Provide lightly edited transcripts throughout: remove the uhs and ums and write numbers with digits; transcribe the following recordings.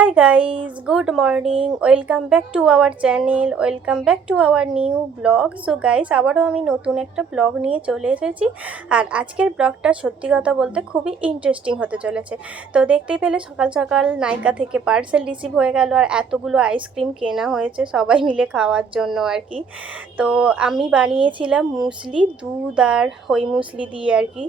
Hi guys, good morning, welcome back to our channel, welcome back to our new blog. So guys, আবারও আমি নতুন একটা blog নিয়ে চলে এসেছি। আর আজকের ব্লগটা সত্যি কথা বলতে খুবই ইন্টারেস্টিং হতে চলেছে। তো দেখতেই পেলে সকাল সকাল নাইকা থেকে পার্সেল রিসিভ হয়ে গেল, আর এতগুলো আইসক্রিম কেনা হয়েছে সবাই মিলে খাওয়ার জন্য আর কি। তো আমি বানিয়েছিলাম মুসলি, দুধ আর ওই মুসলি দিয়ে আর কি।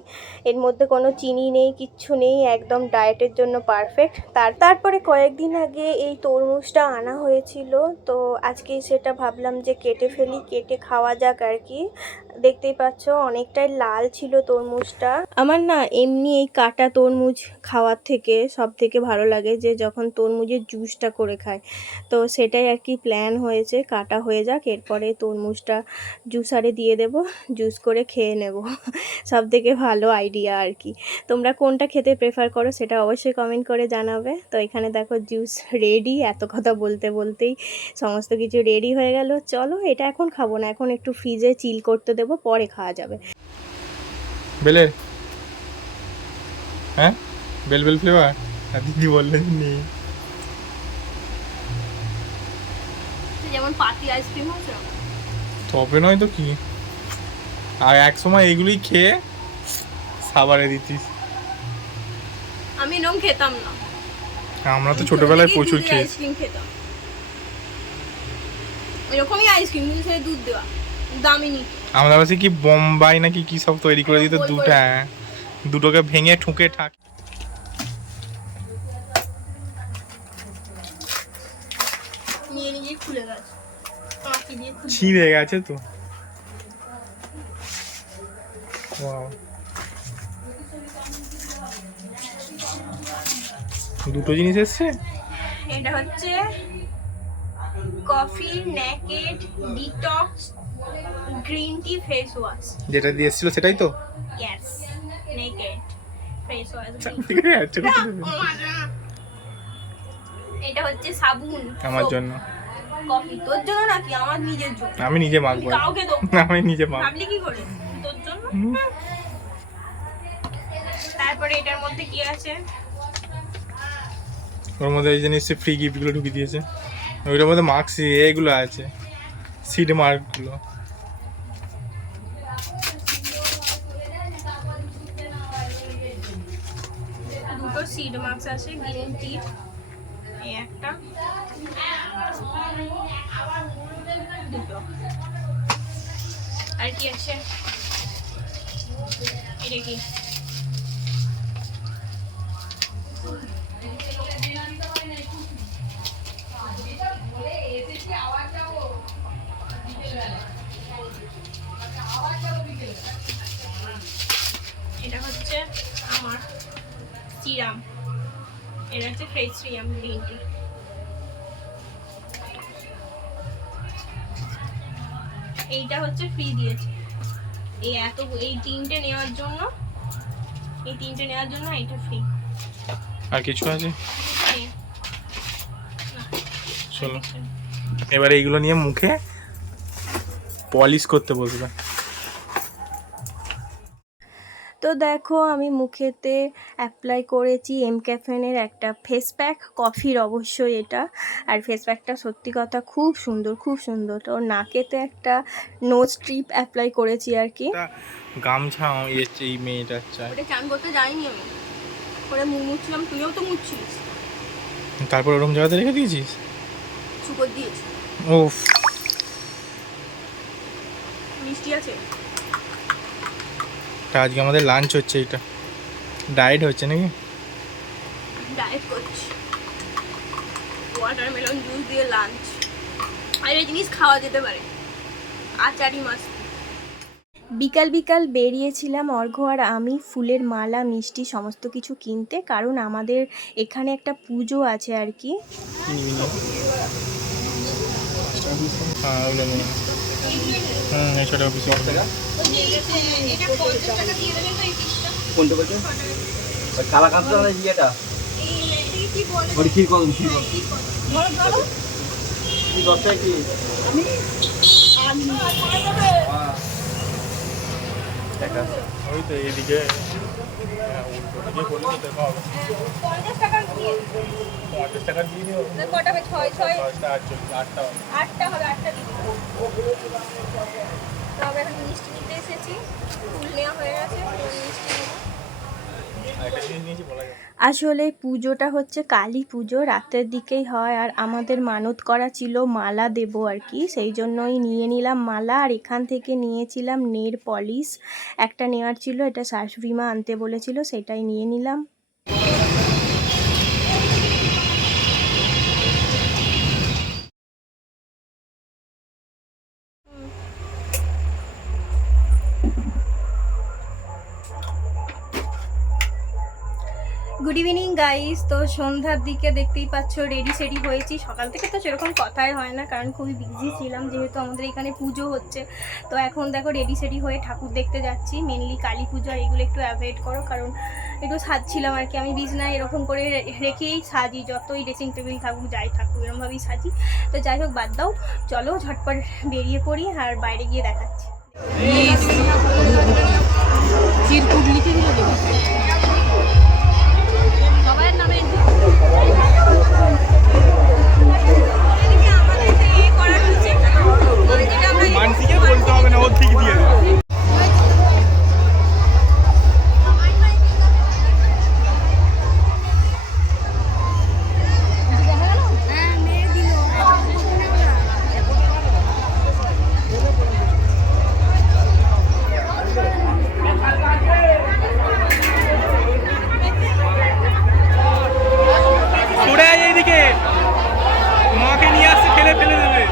এর মধ্যে কোনো চিনি নেই, কিচ্ছু নেই, একদম ডায়েটের জন্য পারফেক্ট। তারপরে কয়েকদিন আগে এই তরমুজটা আনা হয়েছিল, তো আজকে সেটা ভাবলাম যে কেটে ফেলি, কেটে খাওয়া যাক আর কি। দেখতেই পাচ্ছ অনেকটাই লাল ছিল তরমুজটা। আমার না এমনি এই কাটা তরমুজ খাওয়ার থেকে সব থেকে ভালো লাগে যে যখন তরমুজের জুসটা করে খায়। তো সেটাই আর কি প্ল্যান হয়েছে, কাটা হয়ে যাক, এরপরে তরমুজটা জুসারে দিয়ে দেব, জুস করে খেয়ে নেব। সব থেকে ভালো আইডিয়া আর কি। তোমরা কোনটা খেতে প্রেফার করো সেটা অবশ্যই কমেন্ট করে জানাবে। তো এখানে দেখো জুস রেডি, এত কথা বলতে বলতেই সমস্ত কিছু রেডি হয়ে গেল। চলো, এটা এখন খাবো না, এখন একটু ফ্রিজে চিল করতে দেবো, পরে খাওয়া যাবে। বেলের হ্যাঁ বেল বেল ফ্লেভার দিদি বললেন নেই, যেমন পাতি আইসক্রিম হচ্ছে তবে নয় তো কি। আর এক সময় এইগুলোই খেয়ে সাবারে দিতিস। আমি এরকম খেতাম না, আমরা তো ছোটবেলায় প্রচুর খেয়েছি। আইসক্রিম খেতাম, এরকমই আইসক্রিম কিন্তু সেটা দুধ দেওয়া, দামি নি। আমাদের কাছে কি বোম্বাই নাকি কি সব তৈরি করে দিত, দুটা দুটোকে ভেঙে ঠুকে ঠাক। নিজে খুলে গেছে, ছিঁড়ে গেছে তো। ওয়াও, দুটো জিনিস এসছে। এটা হচ্ছে coffee naked detox green tea face wash. যেটা দিয়ে এসেছিল সেটাই তো। Yes, naked face wash. এটা হচ্ছে সাবুন আমার জন্য। কফি তোর জন্য নাকি আমার নিজের জন্য? আমি নিজে মাখবো, কাউকে দেবো, আমি নিজে মাখবো। ভাবলি কি করে তোর জন্য? তারপরে এটার মধ্যে কি আছে? ওর মধ্যে এই জিনিস ফ্রি গিফটগুলো ঢুকিয়ে দিয়েছে। ওইটার মধ্যে মার্কস এগুলো আছে, সিড মার্কগুলো। দুটো সিড মার্কস আছে গ্রিন টি, এই একটা, দুটো। আর কি আছে এটা কি? এটা হচ্ছে আমার সিরাম, এটা হচ্ছে ফেস সিরাম গ্রিন টি। এইটা হচ্ছে ফ্রি দিয়েছে, এই তিনটে নেওয়ার জন্য, এটা ফ্রি। আর কিছু আছে? চলো এবার এইগুলো নিয়ে মুখে পলিশ করতে বসবে। তো দেখো আমি মুখেতে অ্যাপ্লাই করেছি এমক্যাফেনের একটা ফেস প্যাক, কফির অবশ্যই এটা। আর ফেস প্যাকটা সত্যি কথা খুব সুন্দর, খুব সুন্দর। তো নাকেতে একটা নোজ স্ট্রিপ অ্যাপ্লাই করেছি আর কি। গামছা এই মেয়েটার চাই। ওটা চান করতে যাইনি আমি, ওটা মুখ মুছছিলাম, তুইও তো মুছছিস। তারপর ওরকম জায়গাতে রেখে দিয়েছিস? শুকর দিয়েছি। ওফ, মিষ্টি আছে। আজকে আমাদের লাঞ্চ হচ্ছে, এটা ডায়েট হচ্ছে নাকি? ডায়েট করছি, ওয়াটারমেলন জুস দিয়ে লাঞ্চ। আর এই জিনিস খাওয়া যেতে পারে, আচারি মাছ। বিকাল বিকাল বেরিয়েছিলাম অর্ঘ্য আর আমি ফুলের মালা, মিষ্টি সমস্ত কিছু কিনতে, কারণ আমাদের এখানে একটা পুজো আছে আর কি। কালা কাঁচা ইয়েটা ক্ষীর কদম, ক্ষীর কদম কি 10 টাকা কি? দেখা ওই তো এইদিকে উল্টো দিকে করলে তো দেখা হবে 50 টাকা দিয়ে 50 টাকা দিয়ে দিও কটা হবে 6 6টা 8টা 8টা হবে 8টা দিব। তো আমরা এখন মিষ্টি নিতে এসেছি, ফুল নেওয়া হয়ে গেছে, মিষ্টি নেবো। আরেকটা জিনিস নিয়েছি বলা যাবে। আসলে পুজোটা হচ্ছে কালী পুজো, রাতের দিকেই হয়। আর আমাদের মানত করা ছিল মালা দেবো আর কি, সেই জন্যই নিয়ে নিলাম মালা। আর এখান থেকে নিয়েছিলাম নেল পলিশ, একটা নেওয়ার ছিল, এটা শাশুড়ি মা আনতে বলেছিল, সেটাই নিয়ে নিলাম। Good evening guys. তো সন্ধ্যার দিকে দেখতেই পাচ্ছ রেডি সেডি হয়েছি। সকাল থেকে তো সেরকম কথাই হয় না, কারণ খুবই বিজি ছিলাম, যেহেতু আমাদের এখানে পুজো হচ্ছে। তো এখন দেখো রেডি সেডি হয়ে ঠাকুর দেখতে যাচ্ছি। মেনলি কালী পুজো, আর এগুলো একটু অ্যাভয়েড করো, কারণ একটু সাজছিলাম আর কি। আমি বিছনায় এরকম করে রেখেই সাজি, যতই ড্রেসিং টেবিল থাকুক যাই থাকুক এরকমভাবেই সাজি। তো যাই হোক বাদ দাও, চলো ঝটপট বেরিয়ে পড়ি আর বাইরে গিয়ে দেখাচ্ছি। চিরকুট লিখে দিলে দেবো সবার নামে। মানসিকে বলতে হবে না, ও ঠিক দিয়ে দেবে। সরে আয় এইদিকে, মাকে নিয়ে আসছে, ফেলে ফেলে দেবে।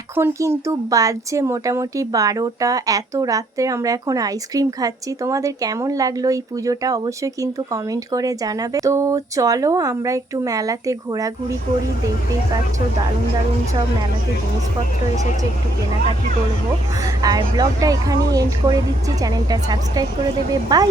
এখন কিন্তু বাজছে মোটামুটি 12টা। এত রাত্রে আমরা এখন আইসক্রিম খাচ্ছি। তোমাদের কেমন লাগলো এই পুজোটা অবশ্যই কিন্তু কমেন্ট করে জানাবে। তো চলো আমরা একটু মেলাতে ঘোরাঘুরি করি। দেখতেই পাচ্ছ দারুণ দারুণ সব মেলাতে জিনিসপত্র এসেছে, একটু কেনাকাটি করব। আর ব্লগটা এখানেই এন্ড করে দিচ্ছি। চ্যানেলটা সাবস্ক্রাইব করে দেবে। বাই।